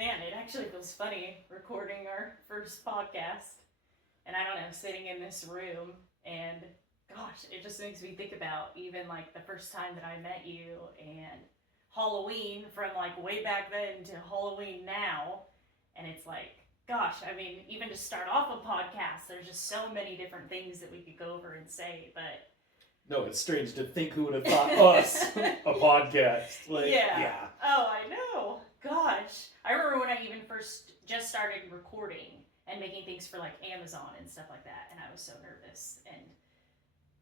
Man, it actually feels funny recording our first podcast. And I don't know, sitting in this room and gosh, it just makes me think about even like the first time that I met you and Halloween from like way back then to Halloween now. And it's like, gosh, I mean, even to start off a podcast, there's just so many different things that we could go over and say, but No, it's strange to think who would have thought us a podcast. yeah. Oh, I know. Gosh. I remember when I even first just started recording and making things for like Amazon and stuff like that, and I was so nervous. And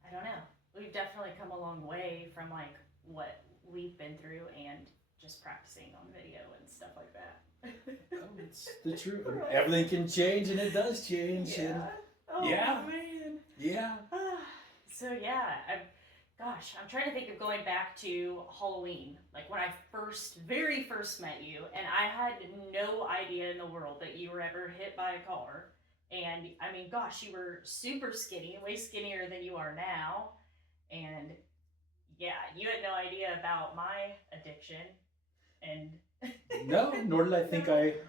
I don't know. We've definitely come a long way from like what we've been through and just practicing on video and stuff like that. Oh, it's the truth. Everything can change, and it does change. Yeah. And Oh, yeah. man. Yeah. So yeah, I'm trying to think of going back to Halloween, like when I very first met you, and I had no idea in the world that you were ever hit by a car. And I mean, gosh, you were super skinny, way skinnier than you are now. And yeah, you had no idea about my addiction. And No, nor did I think I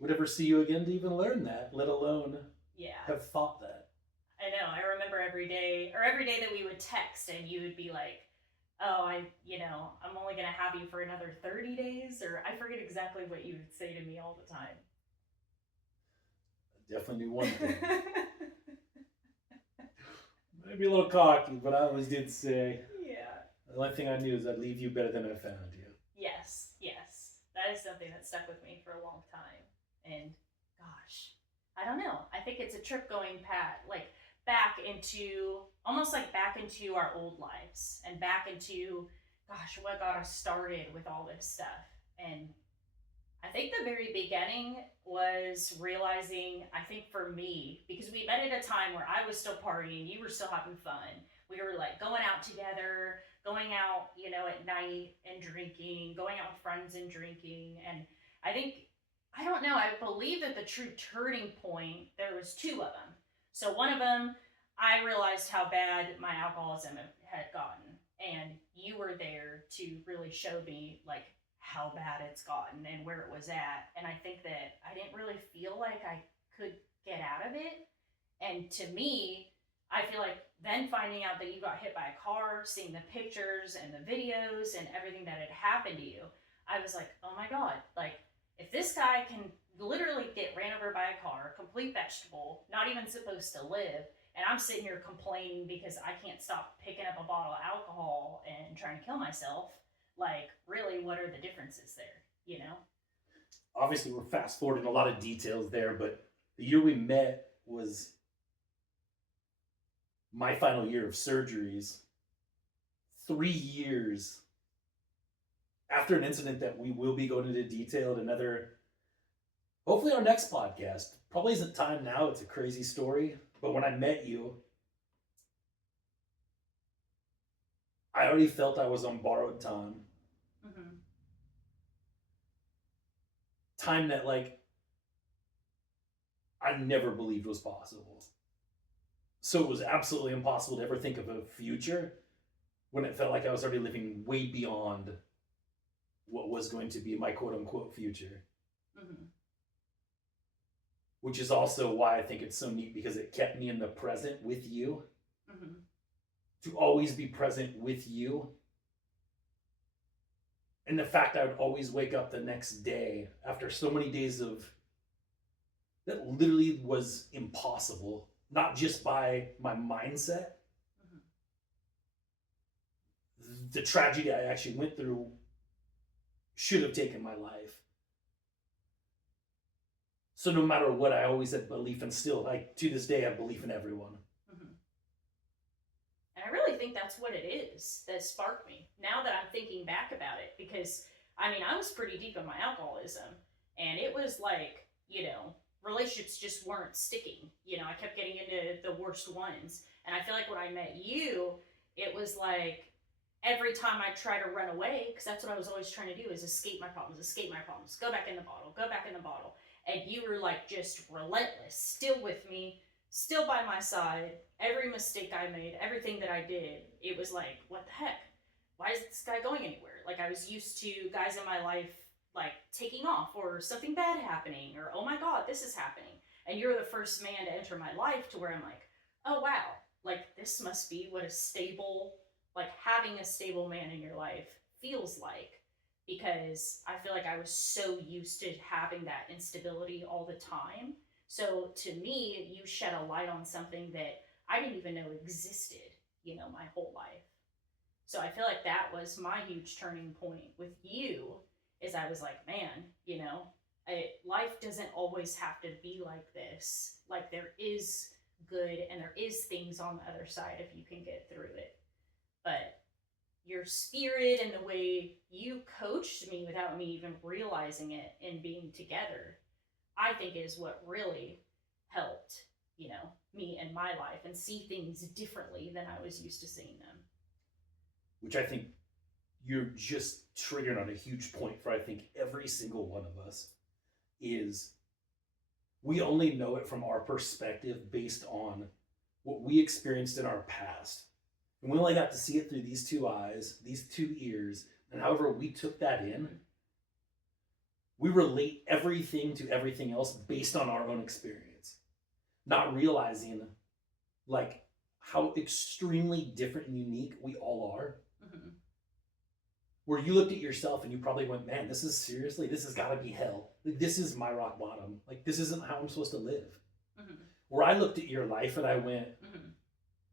would ever see you again to even learn that, let alone yeah, have thought that. I know. I remember every day that we would text and you would be like, oh, I'm only going to have you for another 30 days. Or I forget exactly what you would say to me all the time. I definitely knew one thing. Maybe a little cocky, but I always did say, Yeah. the only thing I knew is I'd leave you better than I found you. Yes. That is something that stuck with me for a long time. And gosh, I don't know. I think it's a trip going back into our old lives and back into, gosh, what got us started with all this stuff. And I think the very beginning was realizing, I think for me, because we met at a time where I was still partying, you were still having fun. We were like going out together, going out, at night and drinking, going out with friends and drinking. And I don't know, I believe that the true turning point, there was two of them. So one of them, I realized how bad my alcoholism had gotten. And you were there to really show me like how bad it's gotten and where it was at. And I think that I didn't really feel like I could get out of it. And to me, I feel like then finding out that you got hit by a car, seeing the pictures and the videos and everything that had happened to you, I was like, oh my God, like if this guy can literally get ran over by a car, complete vegetable, not even supposed to live, and I'm sitting here complaining because I can't stop picking up a bottle of alcohol and trying to kill myself, like really what are the differences there, Obviously, we're fast forwarding a lot of details there, but the year we met was my final year of surgeries. 3 years after an incident that we will be going into detail in another, hopefully our next podcast. Probably isn't time now, it's a crazy story. But when I met you, I already felt I was on borrowed time. Mm-hmm. Time that like I never believed was possible. So it was absolutely impossible to ever think of a future when it felt like I was already living way beyond what was going to be my quote unquote future. Mm-hmm. Which is also why I think it's so neat because it kept me in the present with you. Mm-hmm. To always be present with you. And the fact I would always wake up the next day after so many days of that literally was impossible, not just by my mindset. Mm-hmm. The tragedy I actually went through should have taken my life. So no matter what, I always had belief, and still, like to this day, I have belief in everyone. Mm-hmm. And I really think that's what it is that sparked me. Now that I'm thinking back about it, because I mean, I was pretty deep in my alcoholism, and it was like, relationships just weren't sticking. I kept getting into the worst ones, and I feel like when I met you, it was like every time I try to run away, because that's what I was always trying to do, is escape my problems, go back in the bottle. And you were like just relentless, still with me, still by my side. Every mistake I made, everything that I did, it was like, what the heck? Why is this guy going anywhere? Like I was used to guys in my life like taking off or something bad happening or oh my god, this is happening. And you're the first man to enter my life to where I'm like, oh wow, like this must be what a stable, like having a stable man in your life feels like. Because I feel like I was so used to having that instability all the time. So to me, you shed a light on something that I didn't even know existed, my whole life. So I feel like that was my huge turning point with you, is I was like, man, life doesn't always have to be like this. Like there is good and there is things on the other side if you can get through it. But your spirit and the way you coached me without me even realizing it and being together, I think is what really helped, me and my life and see things differently than I was used to seeing them. Which I think you're just triggering on a huge point for I think every single one of us is we only know it from our perspective based on what we experienced in our past. And we only got to see it through these two eyes, these two ears, and however we took that in, we relate everything to everything else based on our own experience. Not realizing like how extremely different and unique we all are. Mm-hmm. Where you looked at yourself and you probably went, man, this has got to be hell. Like, this is my rock bottom. Like, this isn't how I'm supposed to live. Mm-hmm. Where I looked at your life and I went, mm-hmm.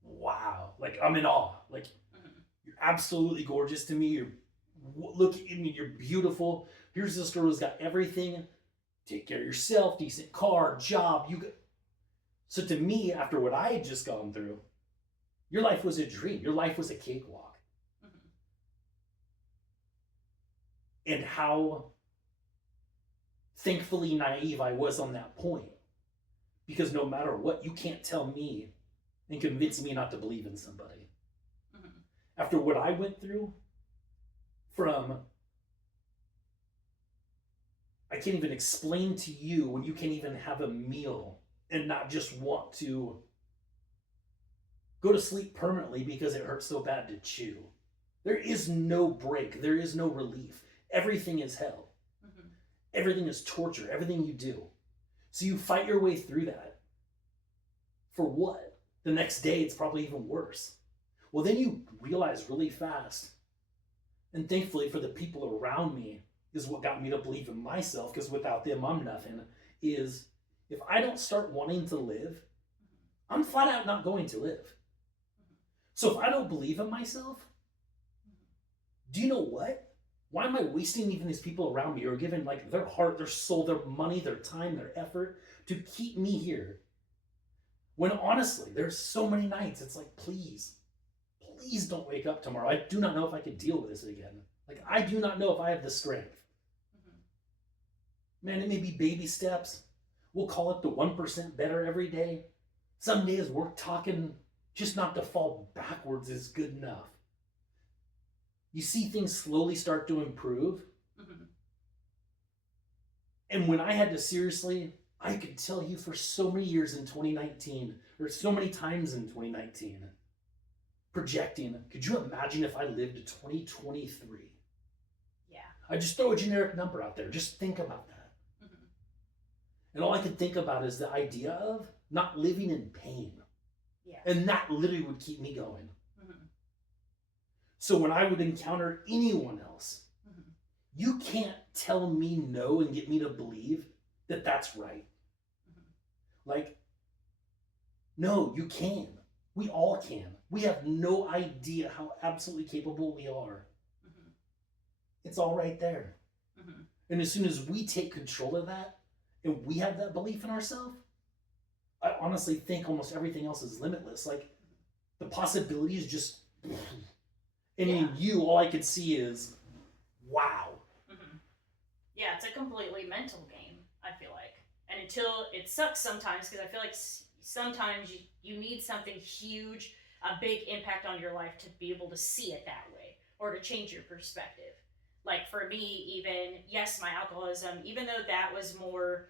wow, like I'm in awe. Like, mm-hmm. you're absolutely gorgeous to me. Look at me, you're beautiful. Here's this girl who's got everything. Take care of yourself, decent car, job. So to me, after what I had just gone through, your life was a dream. Your life was a cakewalk. Mm-hmm. And how thankfully naive I was on that point. Because no matter what, you can't tell me and convince me not to believe in somebody. Mm-hmm. After what I went through, from I can't even explain to you when you can't even have a meal and not just want to go to sleep permanently because it hurts so bad to chew. There is no break. There is no relief. Everything is hell. Mm-hmm. Everything is torture. Everything you do. So you fight your way through that. For what? The next day, it's probably even worse. Well, then you realize really fast, and thankfully for the people around me, is what got me to believe in myself, because without them, I'm nothing, is if I don't start wanting to live, I'm flat out not going to live. So if I don't believe in myself, do you know what? Why am I wasting even these people around me who are giving like their heart, their soul, their money, their time, their effort to keep me here? When honestly, there's so many nights, it's like, please don't wake up tomorrow. I do not know if I could deal with this again. Like, I do not know if I have the strength. Mm-hmm. Man, it may be baby steps. We'll call it the 1% better every day. Some days we're talking just not to fall backwards is good enough. You see things slowly start to improve. Mm-hmm. And when I had to seriously, I could tell you for so many years in 2019, or so many times in 2019, projecting, could you imagine if I lived to 2023? Yeah. I just throw a generic number out there. Just think about that. Mm-hmm. And all I could think about is the idea of not living in pain. Yeah. And that literally would keep me going. Mm-hmm. So when I would encounter anyone else, mm-hmm. you can't tell me no and get me to believe that that's right. Mm-hmm. Like, no, you can. We all can. We have no idea how absolutely capable we are. Mm-hmm. It's all right there. Mm-hmm. And as soon as we take control of that and we have that belief in ourselves, I honestly think almost everything else is limitless. Like, the possibilities just... And in you, all I could see is, wow. Mm-hmm. Yeah, it's a completely mental game, I feel like. And until it sucks sometimes, because I feel like sometimes you need something huge, a big impact on your life to be able to see it that way or to change your perspective. Like for me, even, yes, my alcoholism, even though that was more,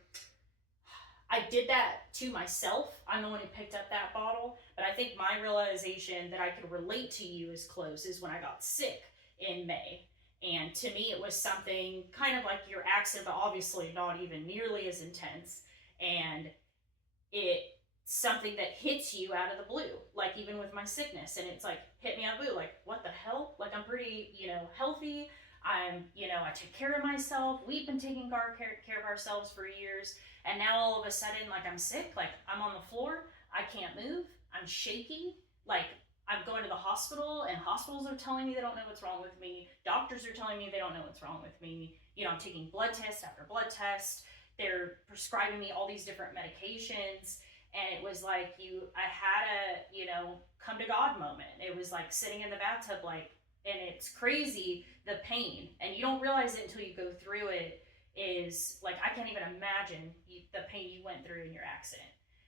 I did that to myself. I'm the one who picked up that bottle. But I think my realization that I could relate to you as close is when I got sick in May. And to me, it was something kind of like your accident, but obviously not even nearly as intense. And it's something that hits you out of the blue, like even with my sickness. And it's like, hit me out of the blue. Like, what the hell? Like, I'm pretty, healthy. I take care of myself. We've been taking care of ourselves for years. And now all of a sudden, like, I'm sick. Like, I'm on the floor. I can't move. I'm shaky. Like, I'm going to the hospital, and hospitals are telling me they don't know what's wrong with me. Doctors are telling me they don't know what's wrong with me. I'm taking blood test after blood test. They're prescribing me all these different medications. And it was like I had a, come to God moment. It was like sitting in the bathtub, like, and it's crazy, the pain. And you don't realize it until you go through it. Is like, I can't even imagine the pain you went through in your accident.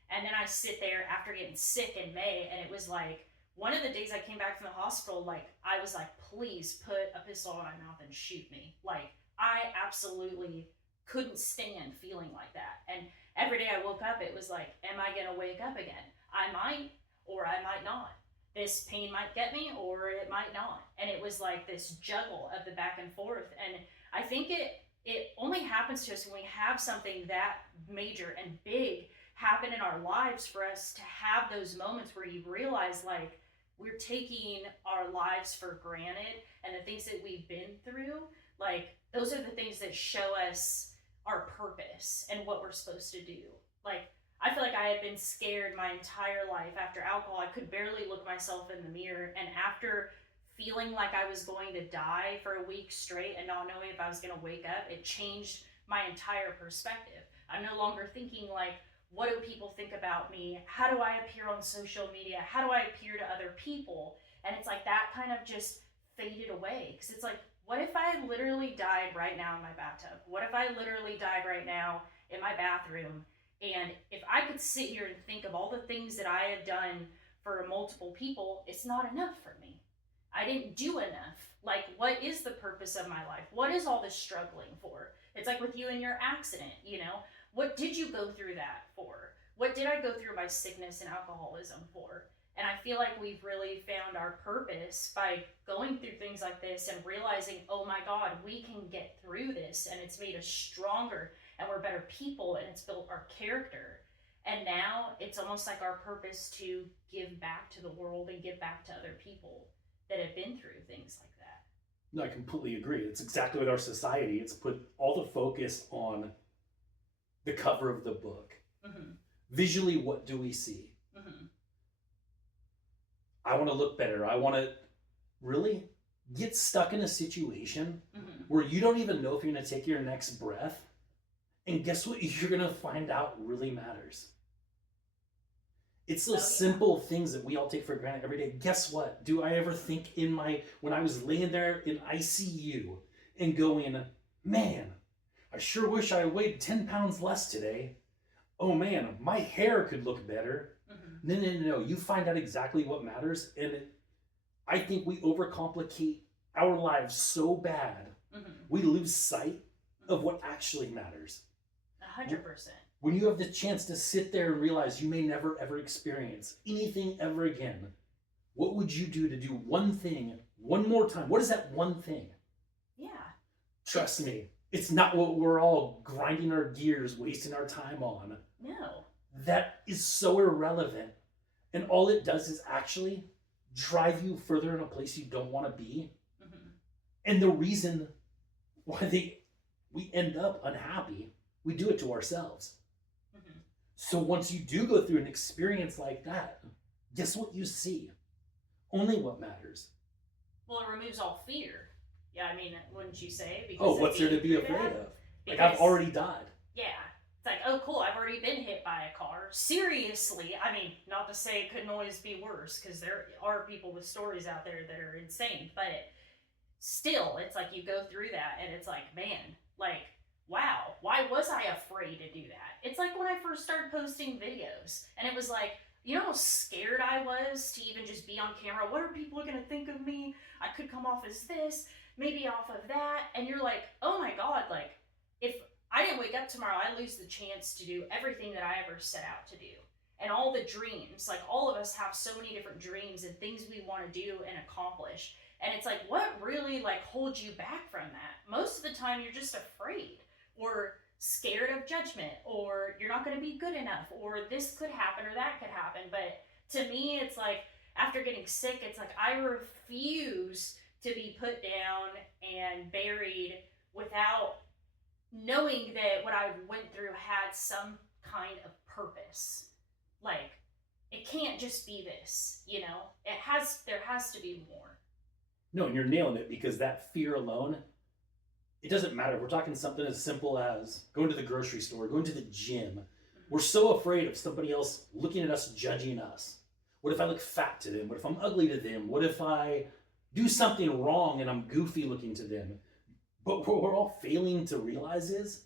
And then I sit there after getting sick in May, and it was like, one of the days I came back from the hospital, like, I was like, please put a pistol in my mouth and shoot me. Like, I absolutely couldn't stand feeling like that. And every day I woke up, it was like, am I going to wake up again? I might, or I might not. This pain might get me, or it might not. And it was like this juggle of the back and forth. And I think it only happens to us when we have something that major and big happen in our lives, for us to have those moments where you realize, like, we're taking our lives for granted, and the things that we've been through, like, those are the things that show us our purpose and what we're supposed to do. Like, I feel like I had been scared my entire life. After alcohol, I could barely look myself in the mirror, and after feeling like I was going to die for a week straight and not knowing if I was going to wake up, it changed my entire perspective. I'm no longer thinking like, what do people think about me? How do I appear on social media? How do I appear to other people? And it's like that kind of just faded away. Because it's like, what if I literally died right now in my bathtub? What if I literally died right now in my bathroom? And if I could sit here and think of all the things that I had done for multiple people, it's not enough for me. I didn't do enough. Like, what is the purpose of my life? What is all this struggling for? It's like with you and your accident, What did you go through that for? What did I go through my sickness and alcoholism for? And I feel like we've really found our purpose by going through things like this and realizing, oh my God, we can get through this, and it's made us stronger, and we're better people, and it's built our character. And now it's almost like our purpose to give back to the world and give back to other people that have been through things like that. No, I completely agree. It's exactly what our society, it's put all the focus on the cover of the book. Mm-hmm. Visually, what do we see? Mm-hmm. I want to look better. I want to really get stuck in a situation mm-hmm. where you don't even know if you're going to take your next breath. And guess what? You're going to find out really matters. It's those simple things that we all take for granted every day. Guess what? Do I ever think when I was laying there in ICU and going, man, I sure wish I weighed 10 pounds less today. Oh man, my hair could look better. Mm-hmm. No. You find out exactly what matters. And I think we overcomplicate our lives so bad. Mm-hmm. We lose sight of what actually matters. 100%. When you have the chance to sit there and realize you may never ever experience anything ever again, what would you do to do one thing one more time? What is that one thing? Yeah. Trust me, it's not what we're all grinding our gears, wasting our time on. No. That is so irrelevant. And all it does is actually drive you further in a place you don't want to be. Mm-hmm. And the reason why we end up unhappy, we do it to ourselves. Mm-hmm. So once you do go through an experience like that, guess what you see? Only what matters. Well, it removes all fear. Yeah, I mean, wouldn't you say? Because what's there to be afraid of? Like, I've already died. Yeah. It's like, oh, cool, I've already been hit by a car. Seriously. I mean, not to say it couldn't always be worse, because there are people with stories out there that are insane. But still, it's like you go through that, and it's like, man, like, wow, why was I afraid to do that? It's like when I first started posting videos, and it was like, you know how scared I was to even just be on camera? What are people going to think of me? I could come off as this, maybe off of that. And you're like, oh my God, like, if I didn't wake up tomorrow, I lose the chance to do everything that I ever set out to do. and all the dreams. Like, all of us have so many different dreams and things we want to do and accomplish. And it's like, what really like holds you back from that? Most of the time you're just afraid or scared of judgment, or you're not going to be good enough, or this could happen or that could happen. But to me, it's like, after getting sick, it's like I refuse to be put down and buried without knowing that what I went through had some kind of purpose. Like, it can't just be this, you know? There has to be more. No, and you're nailing it, because that fear alone, it doesn't matter. We're talking something as simple as going to the grocery store, going to the gym. We're so afraid of somebody else looking at us, judging us. What if I look fat to them? What if I'm ugly to them? What if I do something wrong and I'm goofy looking to them? But what we're all failing to realize is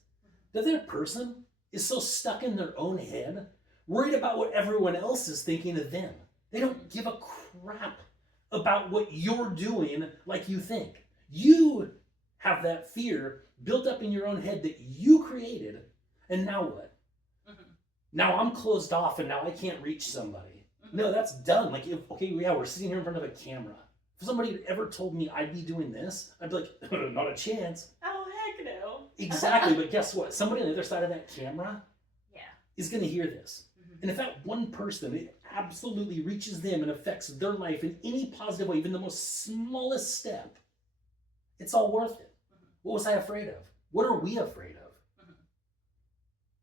that their person is so stuck in their own head, worried about what everyone else is thinking of them. They don't give a crap about what you're doing like you think. You have that fear built up in your own head that you created, and now what? Now I'm closed off and now I can't reach somebody. No, that's done. Like, we're sitting here in front of a camera. If somebody had ever told me I'd be doing this, I'd be like, not a chance. Oh, heck no. Exactly, but guess what? Somebody on the other side of that camera is going to hear this. And if that one person, it absolutely reaches them and affects their life in any positive way, even the most smallest step, it's all worth it. What was I afraid of? What are we afraid of?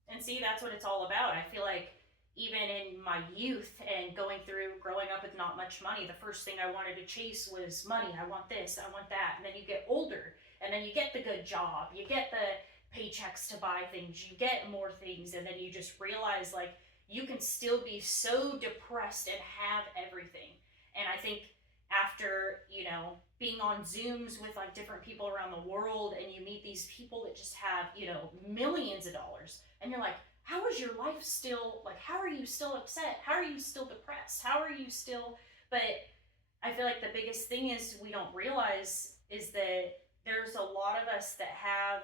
And see, that's what it's all about. I feel like even in my youth and growing up with not much money, the first thing I wanted to chase was money. I want this, I want that. And then you get older, and then you get the good job, you get the paychecks to buy things, you get more things, and then you just realize, like, you can still be so depressed and have everything. And I think after, being on Zooms with like different people around the world, and you meet these people that just have, millions of dollars, and you're like, how is your life still, like, how are you still upset? How are you still depressed? How are you still, but I feel like the biggest thing is we don't realize is that there's a lot of us that have,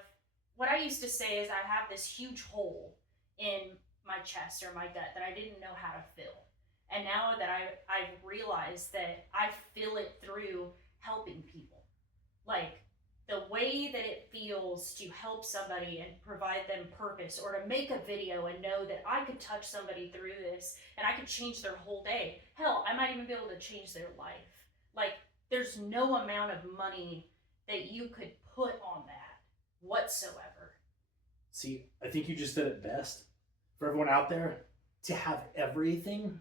what I used to say is I have this huge hole in my chest or my gut that I didn't know how to fill. And now that I've realized that I fill it through helping people. Like, the way that it feels to help somebody and provide them purpose, or to make a video and know that I could touch somebody through this and I could change their whole day. Hell, I might even be able to change their life. Like, there's no amount of money that you could put on that whatsoever. See, I think you just said it best. For everyone out there, to have everything,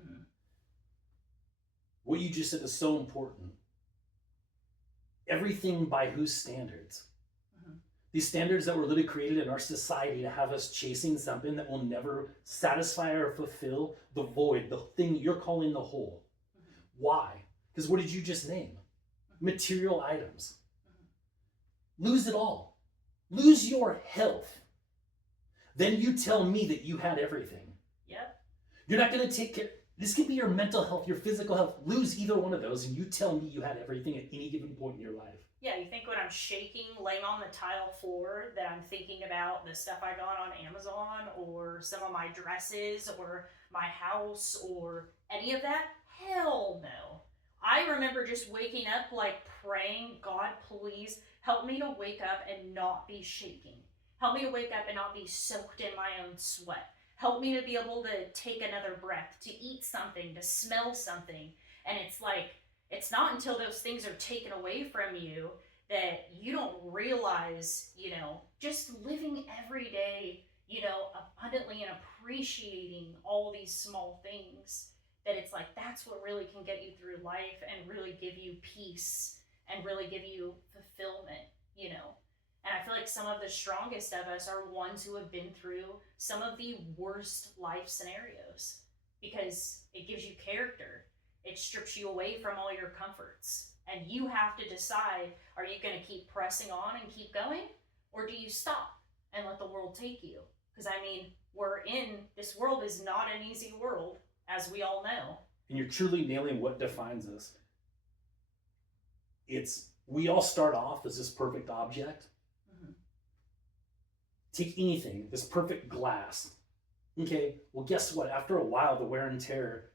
what you just said is so important. Everything by whose standards? These standards that were literally created in our society to have us chasing something that will never satisfy or fulfill the void, the thing you're calling the whole. Why? Because what did you just name? Material items. Lose it all. Lose your health. Then you tell me that you had everything. Yep. You're not going to take care. This could be your mental health, your physical health. Lose either one of those, and you tell me you had everything at any given point in your life. Yeah, you think when I'm shaking, laying on the tile floor, that I'm thinking about the stuff I got on Amazon, or some of my dresses, or my house, or any of that? Hell no. I remember just waking up, like, praying, God, please help me to wake up and not be shaking. Help me to wake up and not be soaked in my own sweat. Help me to be able to take another breath, to eat something, to smell something. And it's like, it's not until those things are taken away from you that you don't realize, just living every day, abundantly and appreciating all these small things, that it's like, that's what really can get you through life and really give you peace and really give you fulfillment, And I feel like some of the strongest of us are ones who have been through some of the worst life scenarios, because it gives you character. It strips you away from all your comforts. And you have to decide, are you going to keep pressing on and keep going? Or do you stop and let the world take you? Because, this world is not an easy world, as we all know. And you're truly nailing what defines us. We all start off as this perfect object. Take anything, this perfect glass. Okay, well, guess what? After a while, the wear and tear,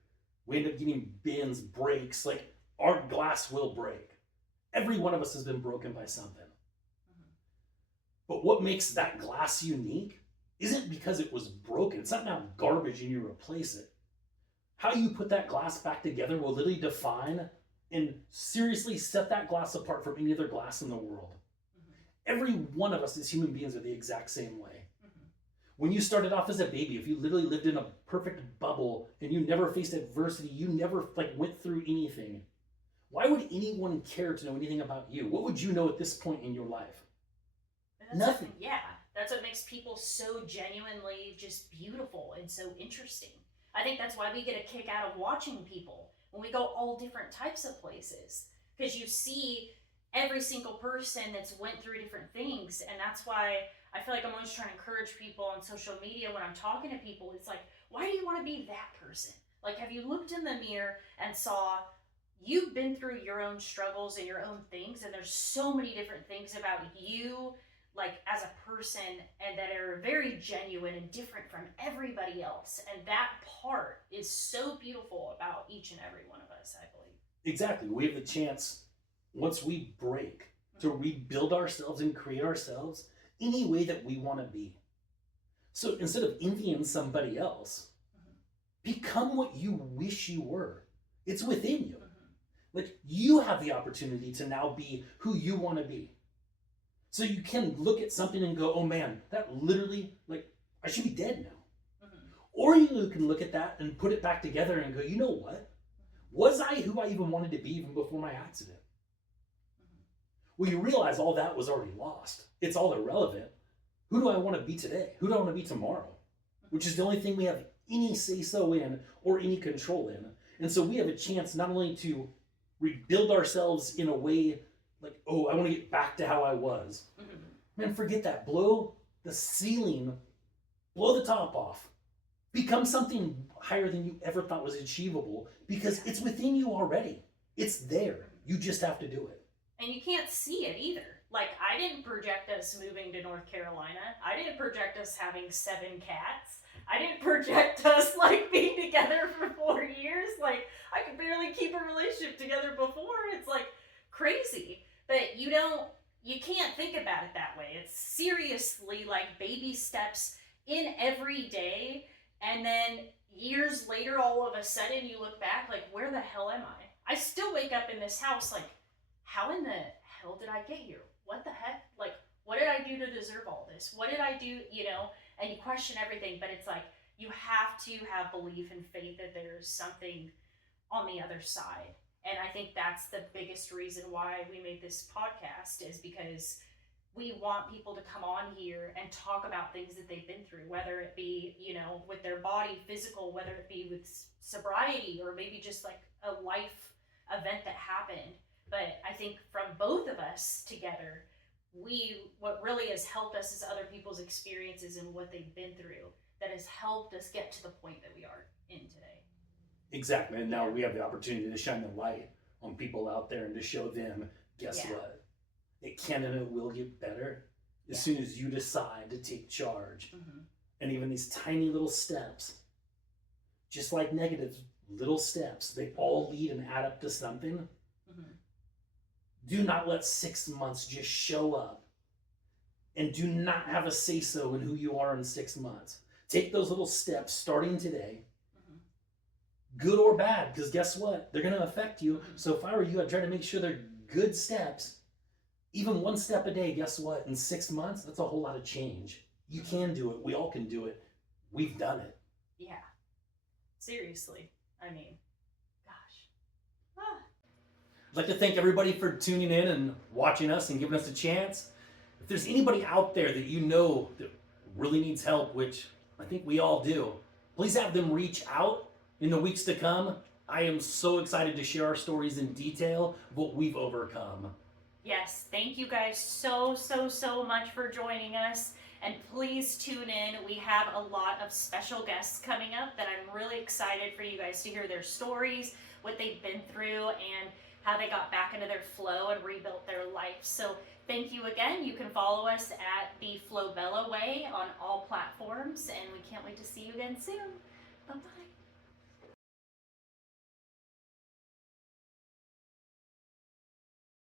we end up getting bends, breaks. Like, our glass will break. Every one of us has been broken by something. Mhm. But what makes that glass unique isn't because it was broken. It's not now garbage and you replace it. How you put that glass back together will literally define and seriously set that glass apart from any other glass in the world. Mhm. Every one of us as human beings are the exact same way. Mhm. When you started off as a baby, if you literally lived in a perfect bubble and you never faced adversity, you never like went through anything, why would anyone care to know anything about you? What would you know at this point in your life? Nothing. Yeah, that's what makes people so genuinely just beautiful and so interesting. I think that's why we get a kick out of watching people when we go all different types of places, because you see every single person that's went through different things. And that's why I feel like I'm always trying to encourage people on social media when I'm talking to people. It's like, why do you want to be that person? Like, have you looked in the mirror and saw you've been through your own struggles and your own things, and there's so many different things about you, like as a person, and that are very genuine and different from everybody else. And that part is so beautiful about each and every one of us, I believe. Exactly. We have the chance, once we break, to rebuild ourselves and create ourselves any way that we want to be. So instead of envying somebody else, become what you wish you were. It's within you. Like, you have the opportunity to now be who you want to be. So you can look at something and go, oh man, that literally, like, I should be dead now. Or you can look at that and put it back together and go, you know what? Was I who I even wanted to be even before my accident? Well, you realize all that was already lost. It's all irrelevant. Who do I want to be today? Who do I want to be tomorrow? Which is the only thing we have any say-so in or any control in. And so we have a chance not only to rebuild ourselves in a way like, oh, I want to get back to how I was. Man, forget that. Blow the ceiling, blow the top off. Become something higher than you ever thought was achievable, because it's within you already. It's there. You just have to do it. And you can't see it either. Like, I didn't project us moving to North Carolina. I didn't project us having 7 cats. I didn't project us, like, being together for 4 years. Like, I could barely keep a relationship together before. It's, like, crazy. But you can't think about it that way. It's seriously, like, baby steps in every day. And then years later, all of a sudden, you look back, like, where the hell am I? I still wake up in this house, like, how in the hell did I get here? What the heck? Like, what did I do to deserve all this? What did I do, And you question everything, but it's like, you have to have belief and faith that there's something on the other side. And I think that's the biggest reason why we made this podcast, is because we want people to come on here and talk about things that they've been through, whether it be, with their body, physical, whether it be with sobriety, or maybe just like a life event that happened. But I think from both of us together, what really has helped us is other people's experiences and what they've been through that has helped us get to the point that we are in today. Exactly. And now we have the opportunity to shine the light on people out there and to show them, guess what? It can and it will get better as soon as you decide to take charge. And even these tiny little steps, just like negative little steps, they all lead and add up to something. Do not let 6 months just show up, and do not have a say-so in who you are in 6 months. Take those little steps starting today, good or bad, because guess what? They're going to affect you. So if I were you, I'd try to make sure they're good steps. Even 1 step a day, guess what? In 6 months, that's a whole lot of change. You can do it. We all can do it. We've done it. Yeah. Seriously. I mean, gosh. I'd like to thank everybody for tuning in and watching us and giving us a chance. If there's anybody out there that you know that really needs help, which I think we all do, please have them reach out in the weeks to come. I am so excited to share our stories in detail of what we've overcome. Yes, thank you guys so much for joining us. And please tune in. We have a lot of special guests coming up that I'm really excited for you guys to hear their stories, what they've been through, and how they got back into their flow and rebuilt their life. So thank you again. You can follow us at the Flobella Way on all platforms, and we can't wait to see you again soon. Bye bye.